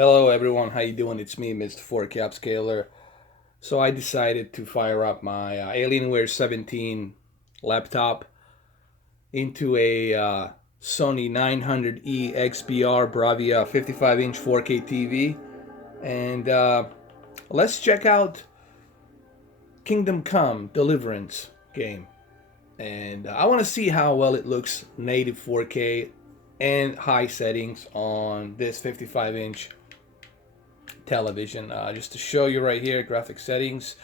Hello everyone, how you doing? It's me, Mr. 4K Upscaler. So I decided to fire up my Alienware 17 laptop into a Sony 900E XBR BRAVIA 55-inch 4K TV, and let's check out Kingdom Come Deliverance game. And I want to see how well it looks native 4K and high settings on this 55-inch television. Just to show you right here, graphic settings,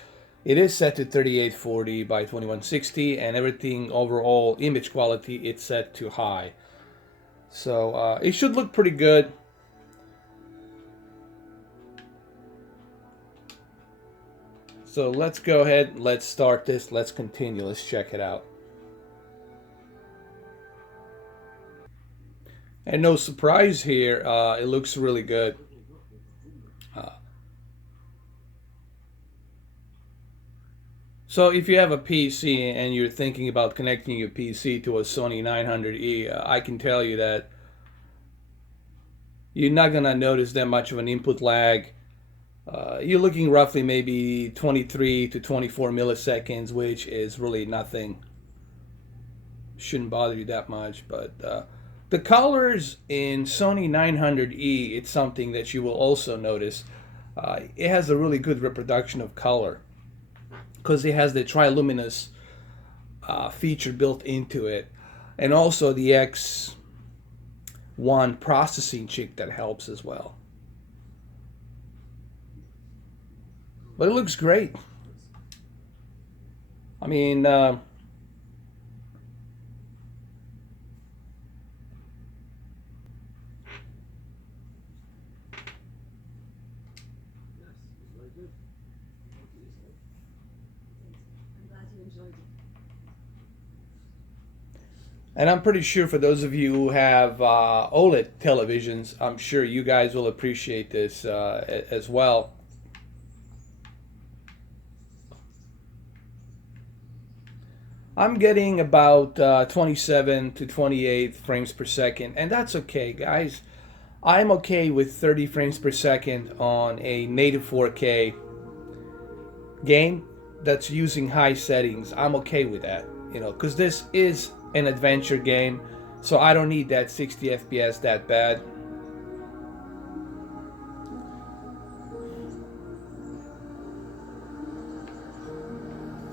it is set to 3840 by 2160, and everything overall image quality it's set to high, so it should look pretty good. So let's go ahead, let's start this, let's continue, let's check it out. And no surprise here, it looks really good. So if you have a PC and you're thinking about connecting your PC to a Sony 900E, I can tell you that you're not going to notice that much of an input lag. You're looking roughly maybe 23 to 24 milliseconds, which is really nothing. Shouldn't bother you that much, but the colors in Sony 900E, it's something that you will also notice. It has a really good reproduction of color, because it has the triluminous feature built into it, and also the X1 processing chip that helps as well. But it looks great. I mean, and I'm pretty sure for those of you who have OLED televisions, I'm sure you guys will appreciate this as well. I'm getting about 27 to 28 frames per second, and that's okay, guys. I'm okay with 30 frames per second on a native 4K game that's using high settings. I'm okay with that, you know, because this is an adventure game, so I don't need that 60 FPS that bad.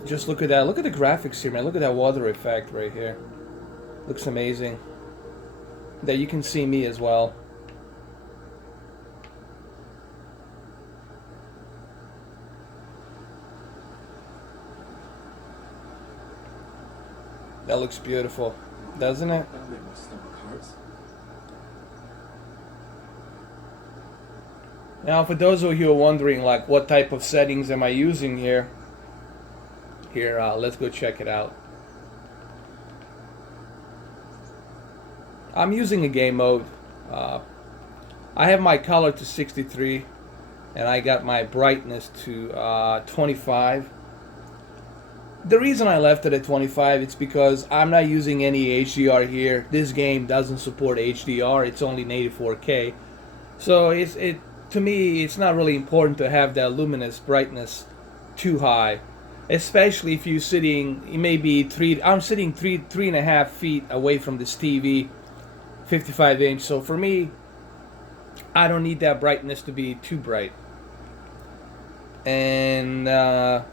Just look at that. Look at the graphics here, man. Look at that water effect right here. Looks amazing. That you can see me as well. That looks beautiful, doesn't it? Now, for those of you who are wondering, like, what type of settings am I using here? Let's go check it out. I'm using a game mode. I have my color to 63, and I got my brightness to 25. The reason I left it at 25 is because I'm not using any HDR here. This game doesn't support HDR. It's only native 4K. So to me, it's not really important to have that luminous brightness too high, especially if you're sitting, I'm sitting three and a half feet away from this TV, 55-inch. So for me, I don't need that brightness to be too bright. And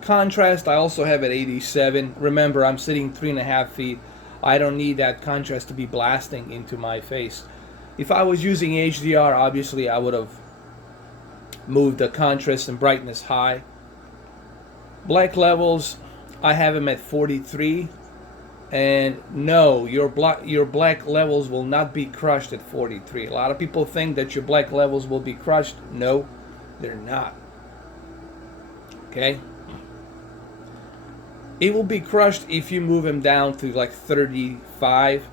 contrast, I also have at 87. Remember, I'm sitting 3.5 feet. I don't need that contrast to be blasting into my face. If I was using HDR, obviously I would have moved the contrast and brightness high. Black levels, I have them at 43. And no, your black levels will not be crushed at 43. A lot of people think that your black levels will be crushed. No, they're not. Okay? It will be crushed if you move them down to like 35.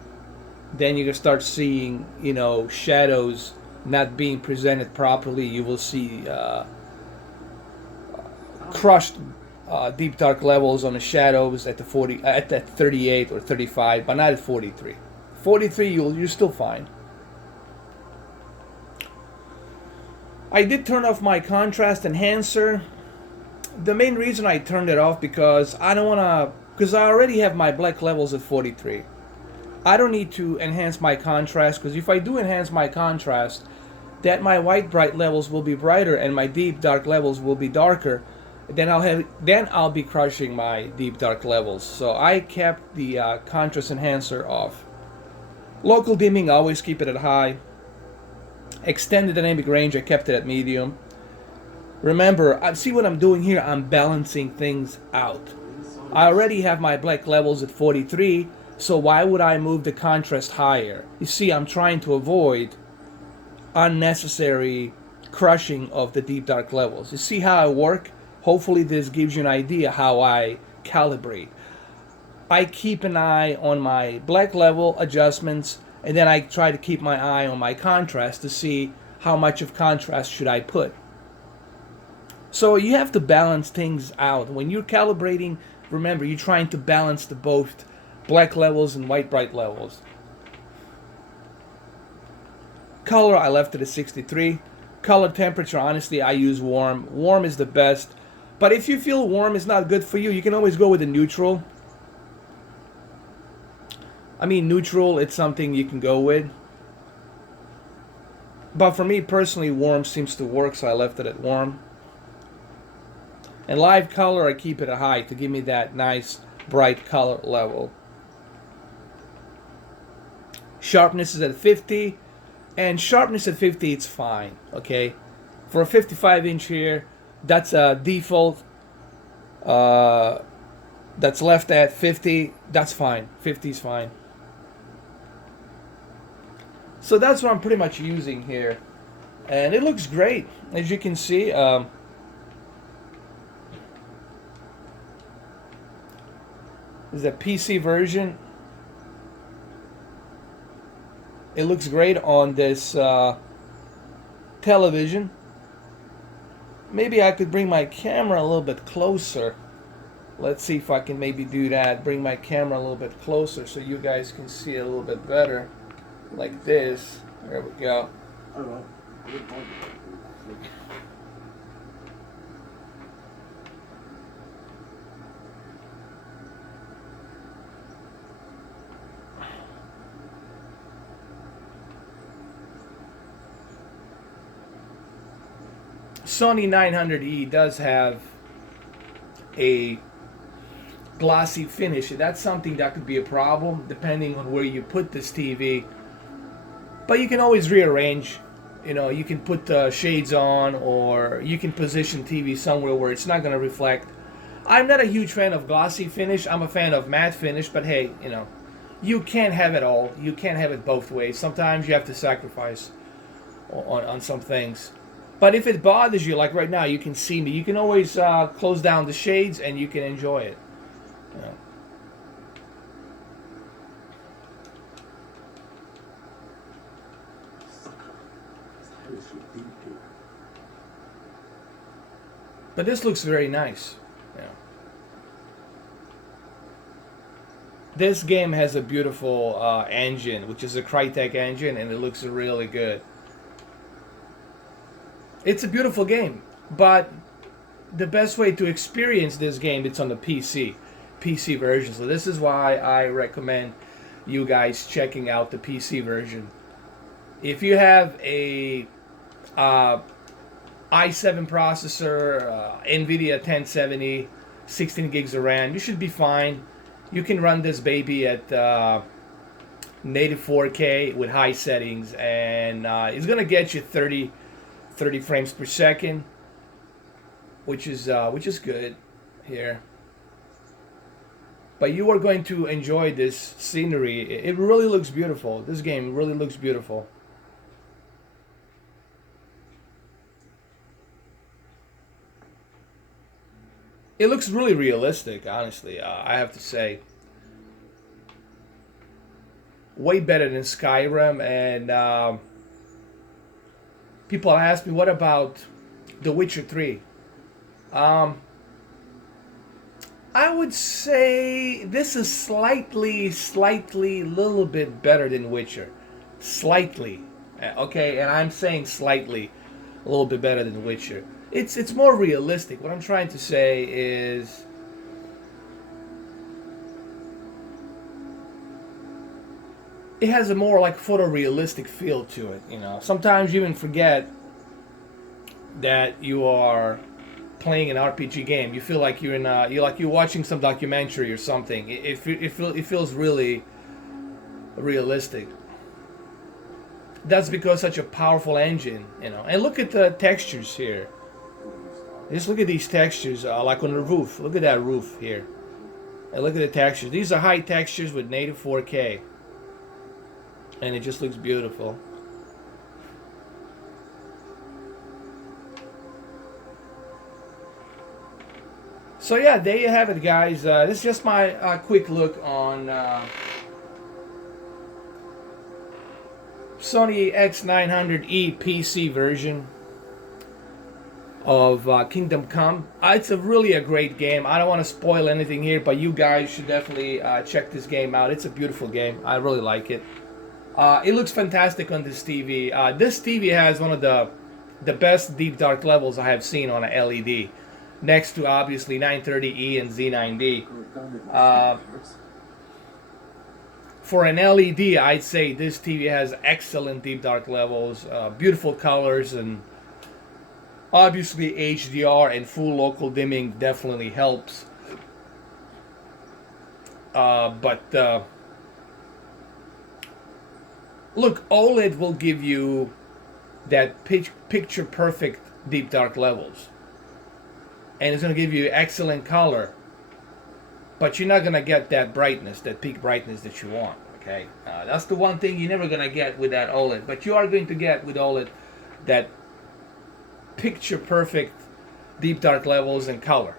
Then you can start seeing, you know, shadows not being presented properly. You will see crushed deep dark levels on the shadows at the at that 38 or 35, but not at 43. 43 you're still fine. I did turn off my contrast enhancer. The main reason I turned it off because I don't want to, because I already have my black levels at 43. I don't need to enhance my contrast, because if I do enhance my contrast, that my white bright levels will be brighter and my deep dark levels will be darker. Then I'll be crushing my deep dark levels. So I kept the contrast enhancer off. Local dimming, always keep it at high. Extended dynamic range, I kept it at medium. Remember, see what I'm doing here? I'm balancing things out. I already have my black levels at 43, so why would I move the contrast higher? You see, I'm trying to avoid unnecessary crushing of the deep dark levels. You see how I work? Hopefully this gives you an idea how I calibrate. I keep an eye on my black level adjustments, and then I try to keep my eye on my contrast to see how much of contrast should I put. So you have to balance things out. When you're calibrating, remember, you're trying to balance the both black levels and white bright levels. Color, I left it at 63. Color temperature, honestly, I use warm. Warm is the best. But if you feel warm is not good for you, you can always go with a neutral. I mean, neutral, it's something you can go with. But for me personally, warm seems to work, so I left it at warm. And live color, I keep it at high to give me that nice bright color level. Sharpness is at 50, and sharpness at 50, it's fine, okay? For a 55-inch here, that's a default. That's left at 50, that's fine. 50 is fine. So that's what I'm pretty much using here. And it looks great, as you can see. This is a PC version. It looks great on this television. Maybe I could bring my camera a little bit closer. Let's see if I can maybe do that. Bring my camera a little bit closer so you guys can see it a little bit better. Like this. There we go. SONY 900E does have a glossy finish. That's something that could be a problem depending on where you put this TV. But you can always rearrange. You know, you can put shades on, or you can position TV somewhere where it's not going to reflect. I'm not a huge fan of glossy finish. I'm a fan of matte finish, but hey, you know, you can't have it all. You can't have it both ways. Sometimes you have to sacrifice on some things. But if it bothers you, like right now, you can see me. You can always close down the shades and you can enjoy it. You know. But this looks very nice. Yeah. This game has a beautiful engine, which is a Crytek engine, and it looks really good. It's a beautiful game, but the best way to experience this game, it's on the PC version. So this is why I recommend you guys checking out the PC version. If you have a i7 processor, NVIDIA 1070, 16 gigs of RAM, you should be fine. You can run this baby at native 4K with high settings, and it's gonna get you 30 frames per second, which is good here. But you are going to enjoy this scenery. It really looks beautiful. This game really looks beautiful. It looks really realistic, honestly, I have to say. Way better than Skyrim. And people ask me, what about The Witcher 3? I would say this is slightly, little bit better than Witcher. Slightly. Okay, and I'm saying slightly. a little bit better than Witcher. It's more realistic. What I'm trying to say is, it has a more like photorealistic feel to it. You know, sometimes you even forget that you are playing an RPG game. You feel like you're watching some documentary or something. It feels really realistic. That's because such a powerful engine, you know. And look at the textures here. Just look at these textures, like on the roof. Look at that roof here. And look at the textures. These are high textures with native 4K. And it just looks beautiful. So yeah, there you have it, guys. This is just my quick look on Sony X900E PC version of Kingdom Come. It's really a great game. I don't want to spoil anything here, but you guys should definitely check this game out. It's a beautiful game. I really like it. It looks fantastic on this TV. This TV has one of the best deep dark levels I have seen on a LED, next to obviously 930E and Z9D. For an LED, I'd say this TV has excellent deep dark levels, beautiful colors, and obviously HDR and full local dimming definitely helps. Look, OLED will give you that picture perfect deep dark levels, and it's going to give you excellent color, but you're not going to get that brightness, that peak brightness that you want. Okay, that's the one thing you're never going to get with that OLED, but you are going to get with OLED that picture perfect deep dark levels and color,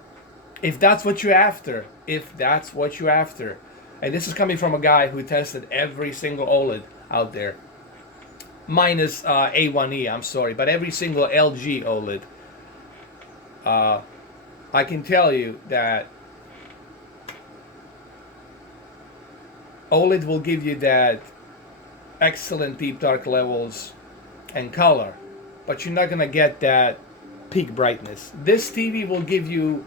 if that's what you're after. And this is coming from a guy who tested every single OLED out there, minus A1E, I'm sorry, but every single LG OLED. I can tell you that OLED will give you that excellent deep dark levels and color, but you're not gonna get that peak brightness. This TV will give you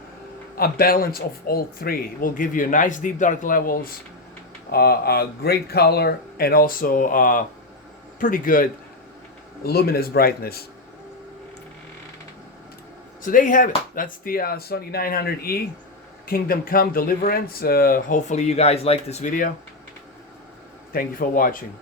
a balance of all three. It will give you nice deep dark levels, great color, and also pretty good luminous brightness. So there you have it. That's the Sony 900E Kingdom Come Deliverance. Hopefully you guys like this video. Thank you for watching.